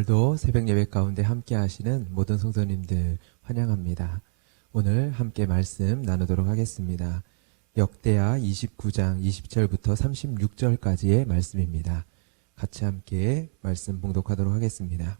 오늘도 새벽 예배 가운데 함께 하시는 모든 성도님들 환영합니다. 오늘 함께 말씀 나누도록 하겠습니다. 역대하 29장 20절부터 36절까지의 말씀입니다. 같이 함께 말씀 봉독하도록 하겠습니다.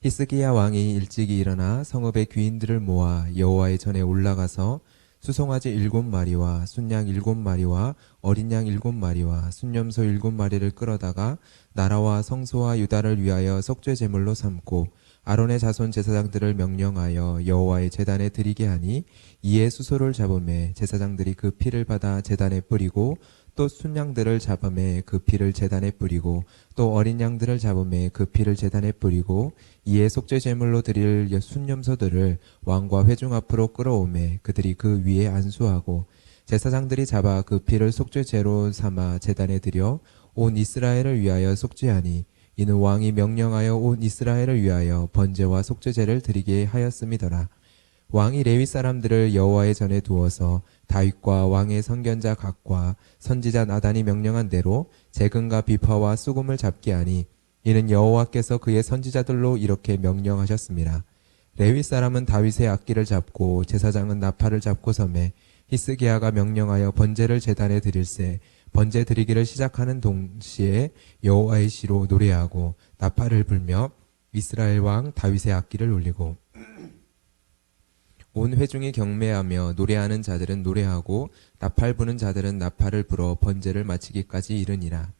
히스기야 왕이 일찍이 일어나 성읍의 귀인들을 모아 여호와의 전에 올라가서 수송아지 7마리와 순양 7마리와 어린 양 7마리와 순염소 7마리를 끌어다가 나라와 성소와 유다를 위하여 속죄 제물로 삼고 아론의 자손 제사장들을 명령하여 여호와의 제단에 드리게 하니 이에 수소를 잡음에 제사장들이 그 피를 받아 제단에 뿌리고 또 순양들을 잡음에 그 피를 제단에 뿌리고 또 어린 양들을 잡음에 그 피를 제단에 뿌리고 이에 속죄 제물로 드릴 순염소들을 왕과 회중 앞으로 끌어오매 그들이 그 위에 안수하고 제사장들이 잡아 그 피를 속죄제로 삼아 제단에 드려 온 이스라엘을 위하여 속죄하니 이는 왕이 명령하여 온 이스라엘을 위하여 번제와 속죄제를 드리게 하였음이더라. 왕이 레위 사람들을 여호와의 전에 두어서 다윗과 왕의 선견자 각과 선지자 나단이 명령한 대로 재근과 비파와 수금을 잡게 하니 이는 여호와께서 그의 선지자들로 이렇게 명령하셨습니다. 레위 사람은 다윗의 악기를 잡고 제사장은 나팔을 잡고 섬에 히스기야가 명령하여 번제를 제단에 드릴새 번제 드리기를 시작하는 동시에 여호와의 시로 노래하고 나팔을 불며 이스라엘 왕 다윗의 악기를 울리고 온 회중이 경매하며 노래하는 자들은 노래하고 나팔 부는 자들은 나팔을 불어 번제를 마치기까지 이르니라.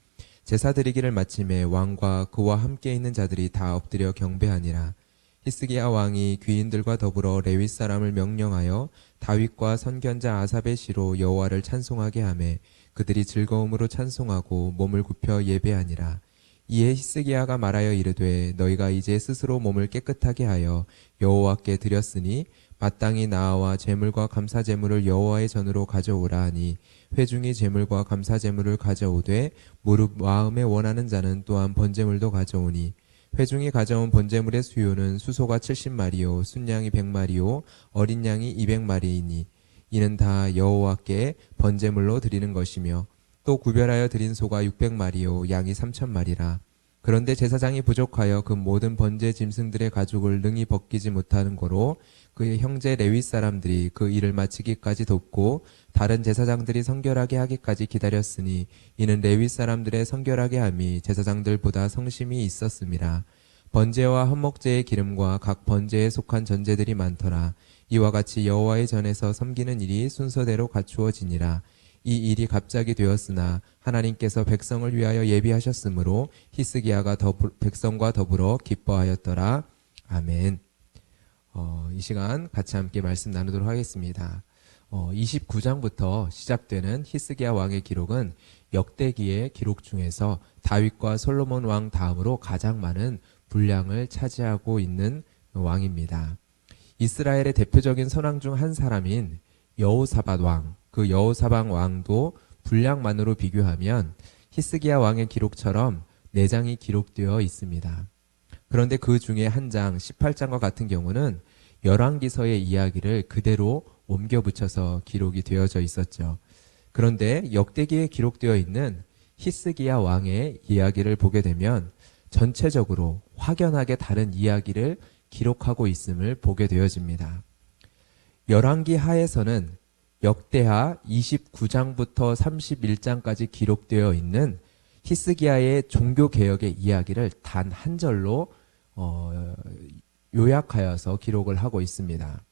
제사 드리기를 마침에 왕과 그와 함께 있는 자들이 다 엎드려 경배하니라. 히스기야 왕이 귀인들과 더불어 레위 사람을 명령하여 다윗과 선견자 아삽의 시로 여호와를 찬송하게 하매 그들이 즐거움으로 찬송하고 몸을 굽혀 예배하니라. 이에 히스기야가 말하여 이르되 너희가 이제 스스로 몸을 깨끗하게 하여 여호와께 드렸으니 마땅히 나와 제물과 감사 제물을 여호와의 전으로 가져오라 하니 회중이 제물과 감사 제물을 가져오되 무릇 마음에 원하는 자는 또한 번제물도 가져오니 회중이 가져온 번제물의 수요는 수소가 70마리요 순양이 100마리요 어린 양이 200마리이니 이는 다 여호와께 번제물로 드리는 것이며 또 구별하여 드린 소가 600마리요 양이 3,000마리라. 그런데 제사장이 부족하여 그 모든 번제 짐승들의 가죽을 능히 벗기지 못하는 고로 그의 형제 레위 사람들이 그 일을 마치기까지 돕고 다른 제사장들이 성결하게 하기까지 기다렸으니 이는 레위 사람들의 성결하게 함이 제사장들보다 성심이 있었음이라. 번제와 헌목제의 기름과 각 번제에 속한 전제들이 많더라. 이와 같이 여호와의 전에서 섬기는 일이 순서대로 갖추어지니라. 이 일이 갑자기 되었으나 하나님께서 백성을 위하여 예비하셨으므로 히스기야가 백성과 더불어 기뻐하였더라. 아멘. 이 시간 같이 함께 말씀 나누도록 하겠습니다. 29장부터 시작되는 히스기야 왕의 기록은 역대기의 기록 중에서 다윗과 솔로몬 왕 다음으로 가장 많은 분량을 차지하고 있는 왕입니다. 이스라엘의 대표적인 선왕 중 한 사람인 여호사밧 왕, 그 여호사밧 왕도 분량만으로 비교하면 히스기야 왕의 기록처럼 4장이 기록되어 있습니다. 그런데 그 중에 한 장, 18장과 같은 경우는 열왕기서의 이야기를 그대로 옮겨 붙여서 기록이 되어져 있었죠. 그런데 역대기에 기록되어 있는 히스기야 왕의 이야기를 보게 되면 전체적으로 확연하게 다른 이야기를 기록하고 있음을 보게 되어집니다. 열왕기 하에서는 역대하 29장부터 31장까지 기록되어 있는 히스기야의 종교개혁의 이야기를 단 한 절로 요약하여서 기록을 하고 있습니다.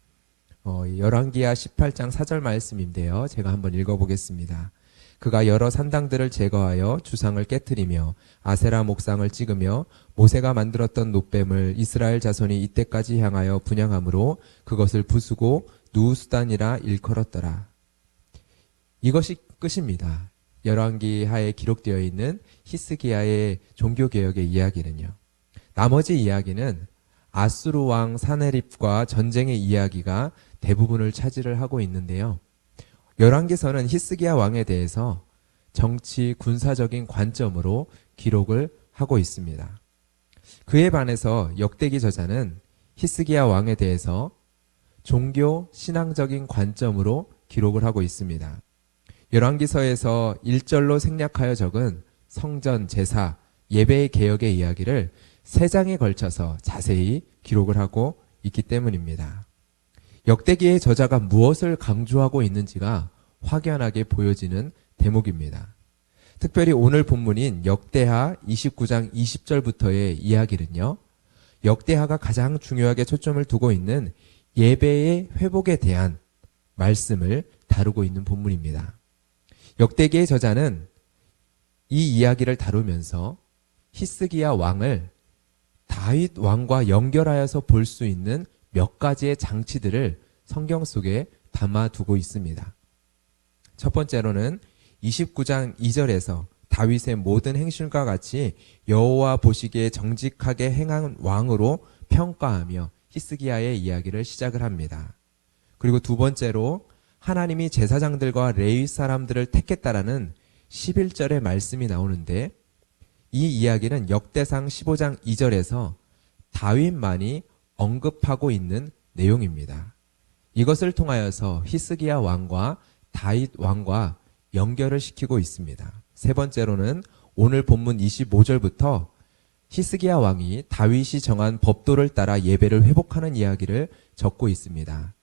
열왕기하 18장 4절 말씀인데요. 제가 한번 읽어보겠습니다. 그가 여러 산당들을 제거하여 주상을 깨트리며 아세라 목상을 찍으며 모세가 만들었던 놋뱀을 이스라엘 자손이 이때까지 향하여 분향함으로 그것을 부수고 누수단이라 일컬었더라. 이것이 끝입니다. 열왕기하에 기록되어 있는 히스기야의 종교개혁의 이야기는요. 나머지 이야기는 아수르 왕 사네립과 전쟁의 이야기가 대부분을 차지를 하고 있는데요. 열왕기서는 히스기야 왕에 대해서 정치 군사적인 관점으로 기록을 하고 있습니다. 그에 반해서 역대기 저자는 히스기야 왕에 대해서 종교 신앙적인 관점으로 기록을 하고 있습니다. 열왕기서에서 1절로 생략하여 적은 성전 제사, 예배의 개혁의 이야기를 3장에 걸쳐서 자세히 기록을 하고 있기 때문입니다. 역대기의 저자가 무엇을 강조하고 있는지가 확연하게 보여지는 대목입니다. 특별히 오늘 본문인 역대하 29장 20절부터의 이야기는요, 역대하가 가장 중요하게 초점을 두고 있는 예배의 회복에 대한 말씀을 다루고 있는 본문입니다. 역대기의 저자는 이 이야기를 다루면서 히스기야 왕을 다윗 왕과 연결하여서 볼 수 있는 몇 가지의 장치들을 성경 속에 담아두고 있습니다. 첫 번째로는 29장 2절에서 다윗의 모든 행실과 같이 여호와 보시기에 정직하게 행한 왕으로 평가하며 히스기야의 이야기를 시작을 합니다. 그리고 두 번째로 하나님이 제사장들과 레위 사람들을 택했다라는 11절의 말씀이 나오는데, 이 이야기는 역대상 15장 2절에서 다윗만이 언급하고 있는 내용입니다. 이것을 통하여서 히스기야 왕과 다윗 왕과 연결을 시키고 있습니다. 세 번째로는 오늘 본문 25절부터 히스기야 왕이 다윗이 정한 법도를 따라 예배를 회복하는 이야기를 적고 있습니다.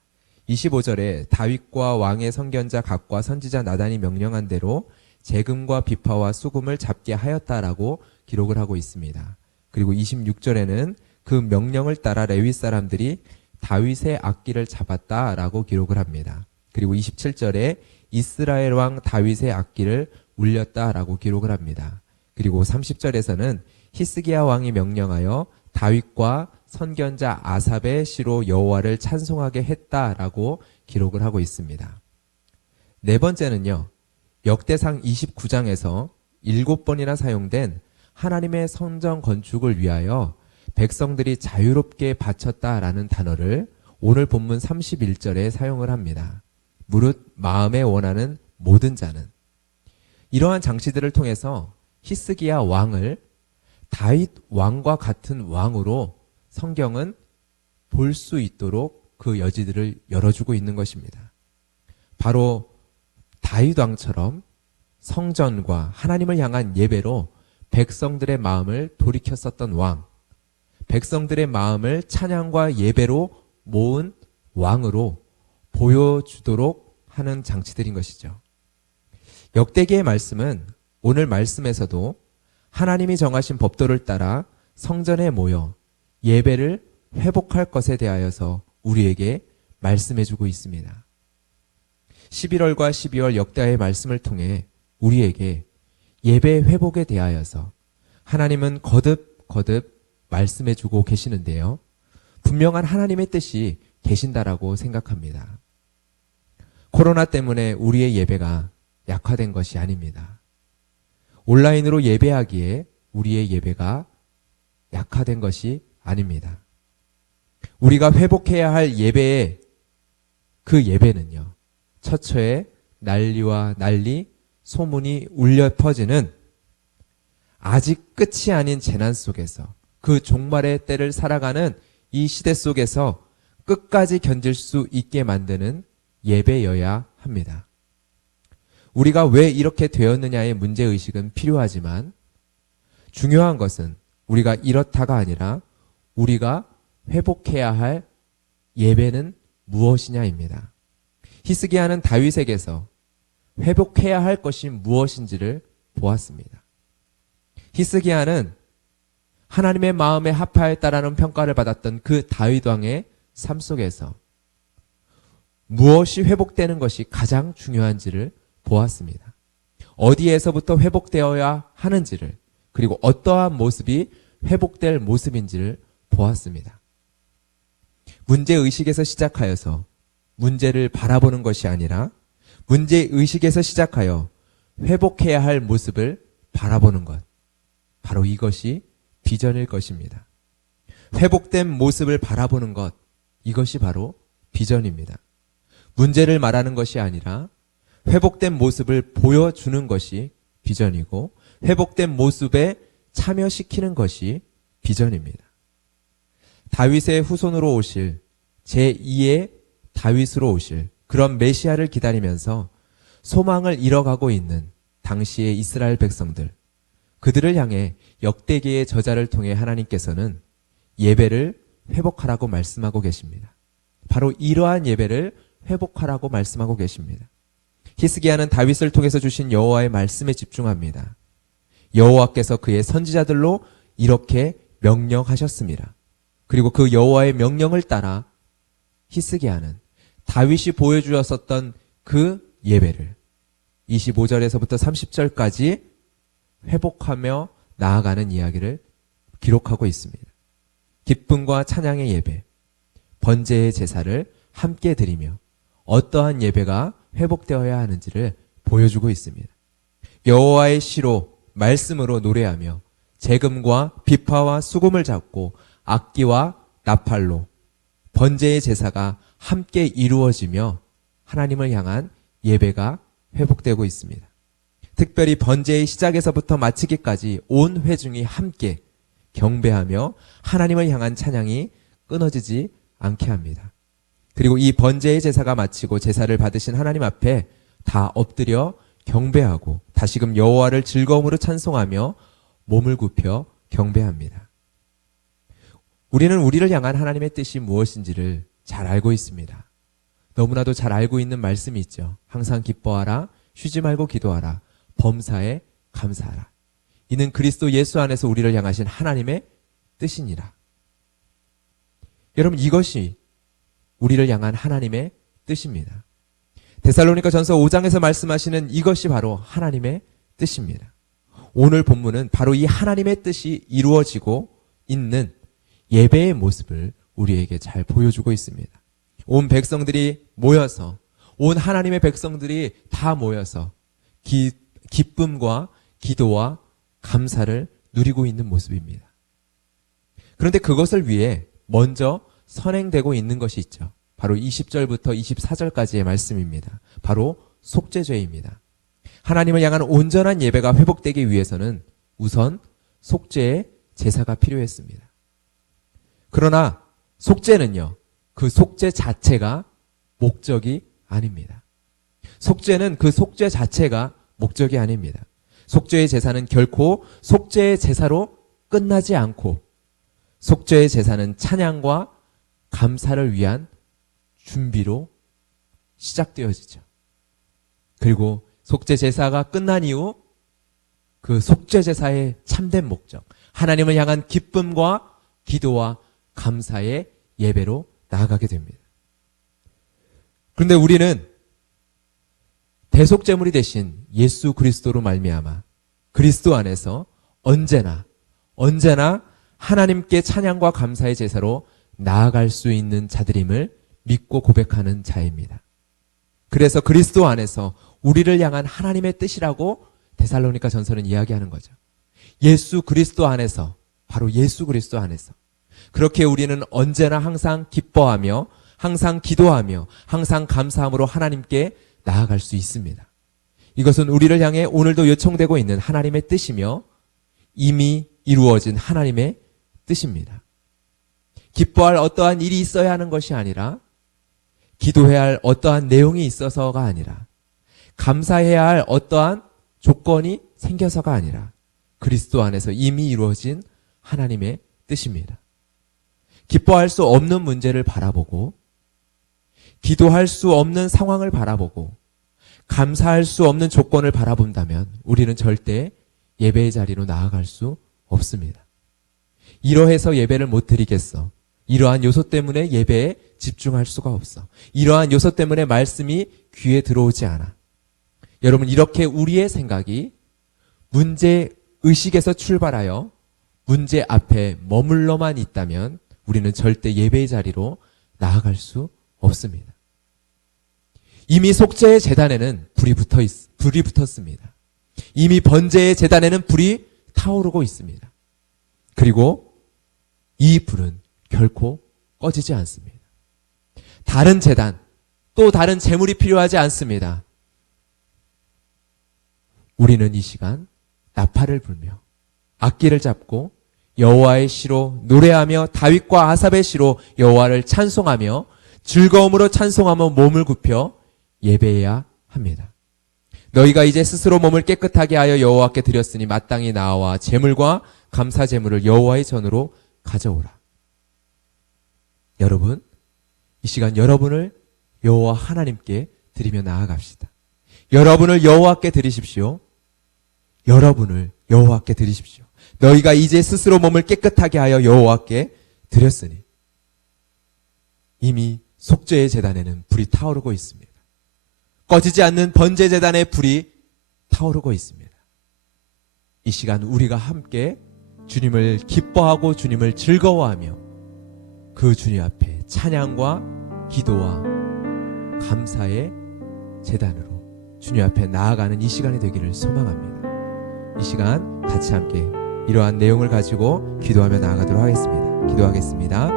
25절에 다윗과 왕의 선견자 각과 선지자 나단이 명령한 대로 재금과 비파와 수금을 잡게 하였다라고 기록을 하고 있습니다. 그리고 26절에는 그 명령을 따라 레위 사람들이 다윗의 악기를 잡았다라고 기록을 합니다. 그리고 27절에 이스라엘 왕 다윗의 악기를 울렸다라고 기록을 합니다. 그리고 30절에서는 히스기야 왕이 명령하여 다윗과 선견자 아삽의 시로 여호와를 찬송하게 했다라고 기록을 하고 있습니다. 네 번째는요, 역대상 29장에서 7번이나 사용된 하나님의 성전 건축을 위하여 백성들이 자유롭게 바쳤다라는 단어를 오늘 본문 31절에 사용을 합니다. 무릇 마음에 원하는 모든 자는. 이러한 장치들을 통해서 히스기야 왕을 다윗 왕과 같은 왕으로 성경은 볼 수 있도록 그 여지들을 열어주고 있는 것입니다. 바로 다윗 왕처럼 성전과 하나님을 향한 예배로 백성들의 마음을 돌이켰었던 왕, 백성들의 마음을 찬양과 예배로 모은 왕으로 보여주도록 하는 장치들인 것이죠. 역대기의 말씀은 오늘 말씀에서도 하나님이 정하신 법도를 따라 성전에 모여 예배를 회복할 것에 대하여서 우리에게 말씀해주고 있습니다. 11월과 12월 역대하의 말씀을 통해 우리에게 예배 회복에 대하여서 하나님은 거듭 말씀해주고 계시는데요, 분명한 하나님의 뜻이 계신다라고 생각합니다. 코로나 때문에 우리의 예배가 약화된 것이 아닙니다. 온라인으로 예배하기에 우리의 예배가 약화된 것이 아닙니다. 우리가 회복해야 할 예배의 그 예배는요, 처처에 난리와 난리, 소문이 울려 퍼지는 아직 끝이 아닌 재난 속에서, 그 종말의 때를 살아가는 이 시대 속에서 끝까지 견딜 수 있게 만드는 예배여야 합니다. 우리가 왜 이렇게 되었느냐의 문제의식은 필요하지만 중요한 것은 우리가 이렇다가 아니라 우리가 회복해야 할 예배는 무엇이냐입니다. 히스기야는 다윗에게서 회복해야 할 것이 무엇인지를 보았습니다. 히스기야는 하나님의 마음에 합하였다라는 평가를 받았던 그 다윗 왕의 삶 속에서 무엇이 회복되는 것이 가장 중요한지를 보았습니다. 어디에서부터 회복되어야 하는지를, 그리고 어떠한 모습이 회복될 모습인지를 보았습니다. 문제의식에서 시작하여서 문제를 바라보는 것이 아니라 문제의식에서 시작하여 회복해야 할 모습을 바라보는 것, 바로 이것이 비전일 것입니다. 회복된 모습을 바라보는 것, 이것이 바로 비전입니다. 문제를 말하는 것이 아니라 회복된 모습을 보여주는 것이 비전이고, 회복된 모습에 참여시키는 것이 비전입니다. 다윗의 후손으로 오실, 제2의 다윗으로 오실 그런 메시아를 기다리면서 소망을 잃어가고 있는 당시의 이스라엘 백성들, 그들을 향해 역대기의 저자를 통해 하나님께서는 예배를 회복하라고 말씀하고 계십니다. 바로 이러한 예배를 회복하라고 말씀하고 계십니다. 히스기야는 다윗을 통해서 주신 여호와의 말씀에 집중합니다. 여호와께서 그의 선지자들로 이렇게 명령하셨습니다. 그리고 그 여호와의 명령을 따라 히스기야는 다윗이 보여주었었던 그 예배를 25절에서부터 30절까지 회복하며 나아가는 이야기를 기록하고 있습니다. 기쁨과 찬양의 예배, 번제의 제사를 함께 드리며 어떠한 예배가 회복되어야 하는지를 보여주고 있습니다. 여호와의 시로 말씀으로 노래하며 재금과 비파와 수금을 잡고 악기와 나팔로 번제의 제사가 함께 이루어지며 하나님을 향한 예배가 회복되고 있습니다. 특별히 번제의 시작에서부터 마치기까지 온 회중이 함께 경배하며 하나님을 향한 찬양이 끊어지지 않게 합니다. 그리고 이 번제의 제사가 마치고 제사를 받으신 하나님 앞에 다 엎드려 경배하고 다시금 여호와를 즐거움으로 찬송하며 몸을 굽혀 경배합니다. 우리는 우리를 향한 하나님의 뜻이 무엇인지를 잘 알고 있습니다. 너무나도 잘 알고 있는 말씀이 있죠. 항상 기뻐하라, 쉬지 말고 기도하라, 범사에 감사하라. 이는 그리스도 예수 안에서 우리를 향하신 하나님의 뜻이니라. 여러분, 이것이 우리를 향한 하나님의 뜻입니다. 데살로니가 전서 5장에서 말씀하시는 이것이 바로 하나님의 뜻입니다. 오늘 본문은 바로 이 하나님의 뜻이 이루어지고 있는 예배의 모습을 우리에게 잘 보여주고 있습니다. 온 백성들이 모여서, 온 하나님의 백성들이 다 모여서 기쁨과 기도와 감사를 누리고 있는 모습입니다. 그런데 그것을 위해 먼저 선행되고 있는 것이 있죠. 바로 20절부터 24절까지의 말씀입니다. 바로 속죄죄입니다. 하나님을 향한 온전한 예배가 회복되기 위해서는 우선 속죄의 제사가 필요했습니다. 그러나 속죄는요, 그 속죄 자체가 목적이 아닙니다. 속죄는 그 속죄 자체가 목적이 아닙니다. 속죄의 제사는 결코 속죄의 제사로 끝나지 않고 속죄의 제사는 찬양과 감사를 위한 준비로 시작되어지죠. 그리고 속죄 제사가 끝난 이후 그 속죄 제사의 참된 목적, 하나님을 향한 기쁨과 기도와 감사의 예배로 나아가게 됩니다. 그런데 우리는 대속제물이 되신 예수 그리스도로 말미암아 그리스도 안에서 언제나 하나님께 찬양과 감사의 제사로 나아갈 수 있는 자들임을 믿고 고백하는 자입니다. 그래서 그리스도 안에서 우리를 향한 하나님의 뜻이라고 데살로니가 전서는 이야기하는 거죠. 예수 그리스도 안에서, 바로 예수 그리스도 안에서 그렇게 우리는 언제나 항상 기뻐하며 항상 기도하며 항상 감사함으로 하나님께 나아갈 수 있습니다. 이것은 우리를 향해 오늘도 요청되고 있는 하나님의 뜻이며 이미 이루어진 하나님의 뜻입니다. 기뻐할 어떠한 일이 있어야 하는 것이 아니라, 기도해야 할 어떠한 내용이 있어서가 아니라, 감사해야 할 어떠한 조건이 생겨서가 아니라 그리스도 안에서 이미 이루어진 하나님의 뜻입니다. 기뻐할 수 없는 문제를 바라보고, 기도할 수 없는 상황을 바라보고, 감사할 수 없는 조건을 바라본다면 우리는 절대 예배의 자리로 나아갈 수 없습니다. 이러해서 예배를 못 드리겠어. 이러한 요소 때문에 예배에 집중할 수가 없어. 이러한 요소 때문에 말씀이 귀에 들어오지 않아. 여러분, 이렇게 우리의 생각이 문제의식에서 출발하여 문제 앞에 머물러만 있다면 우리는 절대 예배의 자리로 나아갈 수 없습니다. 이미 속죄의 제단에는 불이 붙었습니다. 이미 번제의 제단에는 불이 타오르고 있습니다. 그리고 이 불은 결코 꺼지지 않습니다. 다른 제단, 또 다른 제물이 필요하지 않습니다. 우리는 이 시간 나팔을 불며 악기를 잡고 여호와의 시로 노래하며 다윗과 아삽의 시로 여호와를 찬송하며 즐거움으로 찬송하며 몸을 굽혀 예배해야 합니다. 너희가 이제 스스로 몸을 깨끗하게 하여 여호와께 드렸으니 마땅히 나와 제물과 감사 제물을 여호와의 전으로 가져오라. 여러분, 이 시간 여러분을 여호와 하나님께 드리며 나아갑시다. 여러분을 여호와께 드리십시오. 여러분을 여호와께 드리십시오. 너희가 이제 스스로 몸을 깨끗하게 하여 여호와께 드렸으니 이미 속죄의 제단에는 불이 타오르고 있습니다. 꺼지지 않는 번제 제단에 불이 타오르고 있습니다. 이 시간 우리가 함께 주님을 기뻐하고 주님을 즐거워하며 그 주님 앞에 찬양과 기도와 감사의 제단으로 주님 앞에 나아가는 이 시간이 되기를 소망합니다. 이 시간 같이 함께 이러한 내용을 가지고 기도하며 나아가도록 하겠습니다. 기도하겠습니다.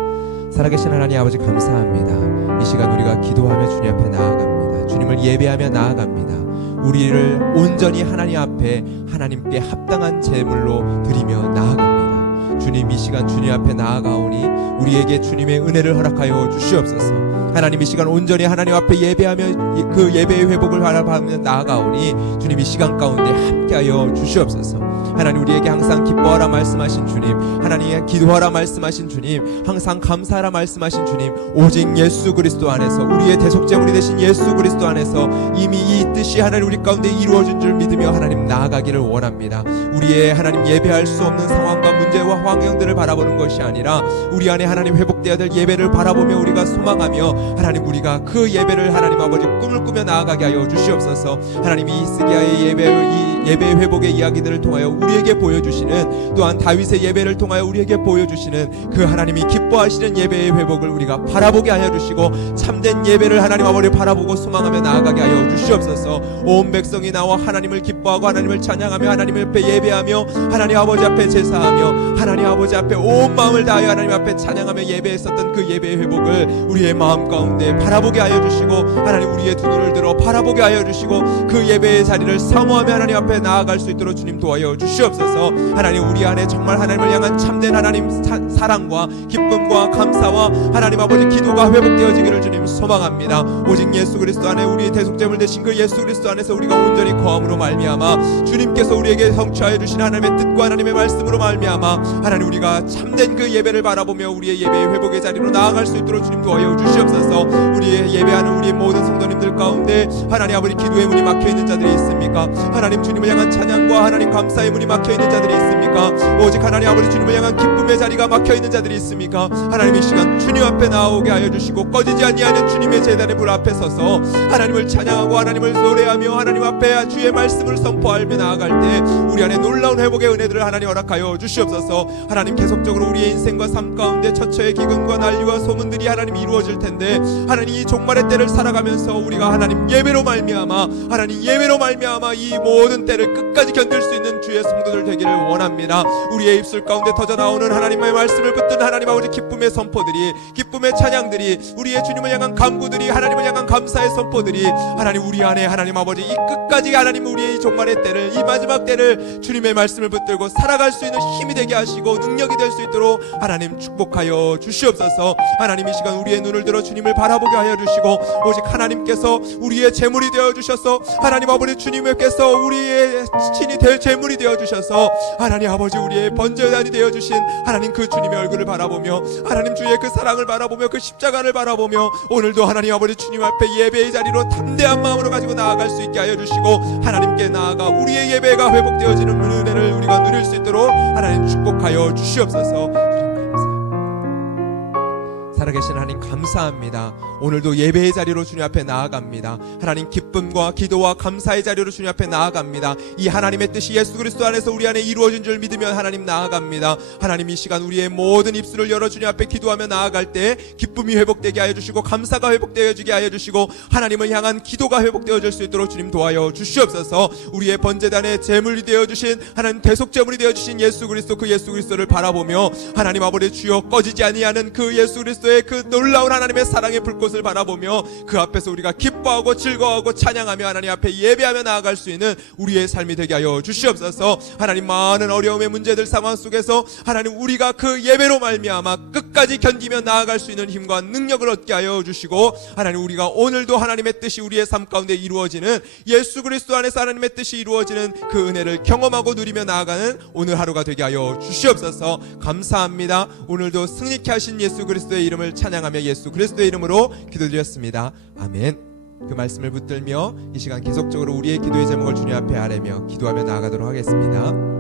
살아계신 하나님 아버지 감사합니다. 이 시간 우리가 기도하며 주님 앞에 나아갑니다. 주님을 예배하며 나아갑니다. 우리를 온전히 하나님 앞에 하나님께 합당한 제물로 드리며 나아갑니다. 주님, 이 시간 주님 앞에 나아가오니 우리에게 주님의 은혜를 허락하여 주시옵소서. 하나님, 이 시간 온전히 하나님 앞에 예배하며 그 예배의 회복을 바라보며 나아가오니 주님, 이 시간 가운데 함께하여 주시옵소서. 하나님, 우리에게 항상 기뻐하라 말씀하신 주님, 하나님 기도하라 말씀하신 주님, 항상 감사하라 말씀하신 주님, 오직 예수 그리스도 안에서 우리의 대속제물이 되신 예수 그리스도 안에서 이미 이 뜻이 하나님 우리 가운데 이루어진 줄 믿으며 하나님 나아가기를 원합니다. 우리의 하나님 예배할 수 없는 상황과 문제와 환경들을 바라보는 것이 아니라 우리 안에 하나님 회복되어야 될 예배를 바라보며 우리가 소망하며 하나님 우리가 그 예배를 하나님 아버지 꿈을 꾸며 나아가게 하여 주시옵소서. 하나님, 이 히스기야의 예배의 회복의 이야기들을 통하여 우리에게 보여주시는, 또한 다윗의 예배를 통하여 우리에게 보여주시는 그 하나님이 기뻐하시는 예배의 회복을 우리가 바라보게 하여 주시고 참된 예배를 하나님 아버지 바라보고 소망하며 나아가게 하여 주시옵소서. 온 백성이 나와 하나님을 기뻐하고 하나님을 찬양하며 하나님 앞에 예배하며 하나님 아버지 앞에 제사하며 하나님 아버지 앞에 온 마음을 다하여 하나님 앞에 찬양하며 예배했었던 그 예배의 회복을 우리의 마음 가운데 바라보게 하여 주시고 하나님 우리의 두 눈을 들어 바라보게 하여 주시고 그 예배의 자리를 사모하며 하나님 앞에 나아갈 수 있도록 주님 도와여 주시옵소서. 하나님, 우리 안에 정말 하나님을 향한 참된 하나님 사랑과 기쁨과 감사와 하나님 아버지 기도가 회복되어지기를 주님 소망합니다. 오직 예수 그리스도 안에 우리의 대속제물 되신 그 예수 그리스도 안에서 우리가 온전히 거함으로 말미암아 주님께서 우리에게 성취하여 주신 하나님의 뜻과 하나님의 말씀으로 말미암아 하나님 우리가 참된 그 예배를 바라보며 우리의 예배의 회복의 자리로 나아갈 수 있도록 주님 도와여 주시옵소서. 우리의 예배하는 우리의 모든 성도님들 가운데 하나님 아버지 기도의 문이 막혀있는 자들이 있습니까? 하나님 주님을 향한 찬양과 하나님 감사의 문이 막혀있는 자들이 있습니까? 오직 하나님 아버지 주님을 향한 기쁨의 자리가 막혀있는 자들이 있습니까? 하나님, 이 시간 주님 앞에 나오게 하여 주시고 꺼지지 아니하는 주님의 제단의 불 앞에 서서 하나님을 찬양하고 하나님을 노래하며 하나님 앞에 주의 말씀을 선포하며 나아갈 때 우리 안에 놀라운 회복의 은혜들을 하나님 허락하여 주시옵소서. 하나님, 계속적으로 우리의 인생과 삶 가운데 처처의 기근과 난리와 소문들이 하나님 이루어질 텐데 하나님 이 종말의 때를 살아가면서 우리가 하나님 예배로 말미암아 하나님 예배로 말미암아 이 모든 때를 끝까지 견딜 수 있는 주의 성도들 되기를 원합니다. 우리의 입술 가운데 터져나오는 하나님의 말씀을 붙든 하나님 아버지 기쁨의 선포들이, 기쁨의 찬양들이, 우리의 주님을 향한 간구들이, 하나님을 향한 감사의 선포들이 하나님 우리 안에 하나님 아버지 이 끝까지 하나님 우리의 이 종말의 때를, 이 마지막 때를 주님의 말씀을 붙들고 살아갈 수 있는 힘이 되게 하시고 능력이 될 수 있도록 하나님 축복하여 주시옵소서. 하나님, 이 시간 우리의 눈을 들어 주님을 바라보게 하여 주시고 오직 하나님께서 우리의 제물이 되어 주셔서 하나님 아버지 주님께서 우리의 친히 될 제물이 되어 주셔서 하나님 아버지 우리의 번제단이 되어 주신 하나님 그 주님의 얼굴을 바라보며 하나님 주의 그 사랑을 바라보며 그 십자가를 바라보며 오늘도 하나님 아버지 주님 앞에 예배의 자리로 담대한 마음으로 가지고 나아갈 수 있게 하여 주시고 하나님께 나아가 우리의 예배가 회복되어지는 은혜를 우리가 누릴 수 있도록 하나님 축복하여 주시옵소서. 살아계신 하나님 감사합니다. 오늘도 예배의 자리로 주님 앞에 나아갑니다. 하나님, 기쁨과 기도와 감사의 자리로 주님 앞에 나아갑니다. 이 하나님의 뜻이 예수 그리스도 안에서 우리 안에 이루어진 줄 믿으며 하나님 나아갑니다. 하나님, 이 시간 우리의 모든 입술을 열어 주님 앞에 기도하며 나아갈 때 기쁨이 회복되게 하여 주시고 감사가 회복되어지게 하여 주시고 하나님을 향한 기도가 회복되어질 수 있도록 주님 도와여 주시옵소서. 우리의 번제단의 제물이 되어주신 하나님 대속제물이 되어주신 예수 그리스도, 그 예수 그리스도를 바라보며 하나님 아버지 주여 꺼지지 아니하는 그 예수 그리스도의 우리의 그 놀라운 하나님의 사랑의 불꽃을 바라보며 그 앞에서 우리가 기뻐하고 즐거워하고 찬양하며 하나님 앞에 예배하며 나아갈 수 있는 우리의 삶이 되게 하여 주시옵소서. 하나님, 많은 어려움의 문제들 상황 속에서 하나님, 우리가 그 예배로 말미암아 끝까지 견디며 나아갈 수 있는 힘과 능력을 얻게 하여 주시고, 하나님, 우리가 오늘도 하나님의 뜻이 우리의 삶 가운데 이루어지는, 예수 그리스도 안에서 하나님의 뜻이 이루어지는 그 은혜를 경험하고 누리며 나아가는 오늘 하루가 되게 하여 주시옵소서. 감사합니다. 오늘도 승리케 하신 예수 그리스도의 이름을 찬양하며 예수 그리스도의 이름으로 기도드렸습니다. 아멘. 그 말씀을 붙들며 이 시간 계속적으로 우리의 기도의 제목을 주님 앞에 아뢰며 기도하며 나아가도록 하겠습니다.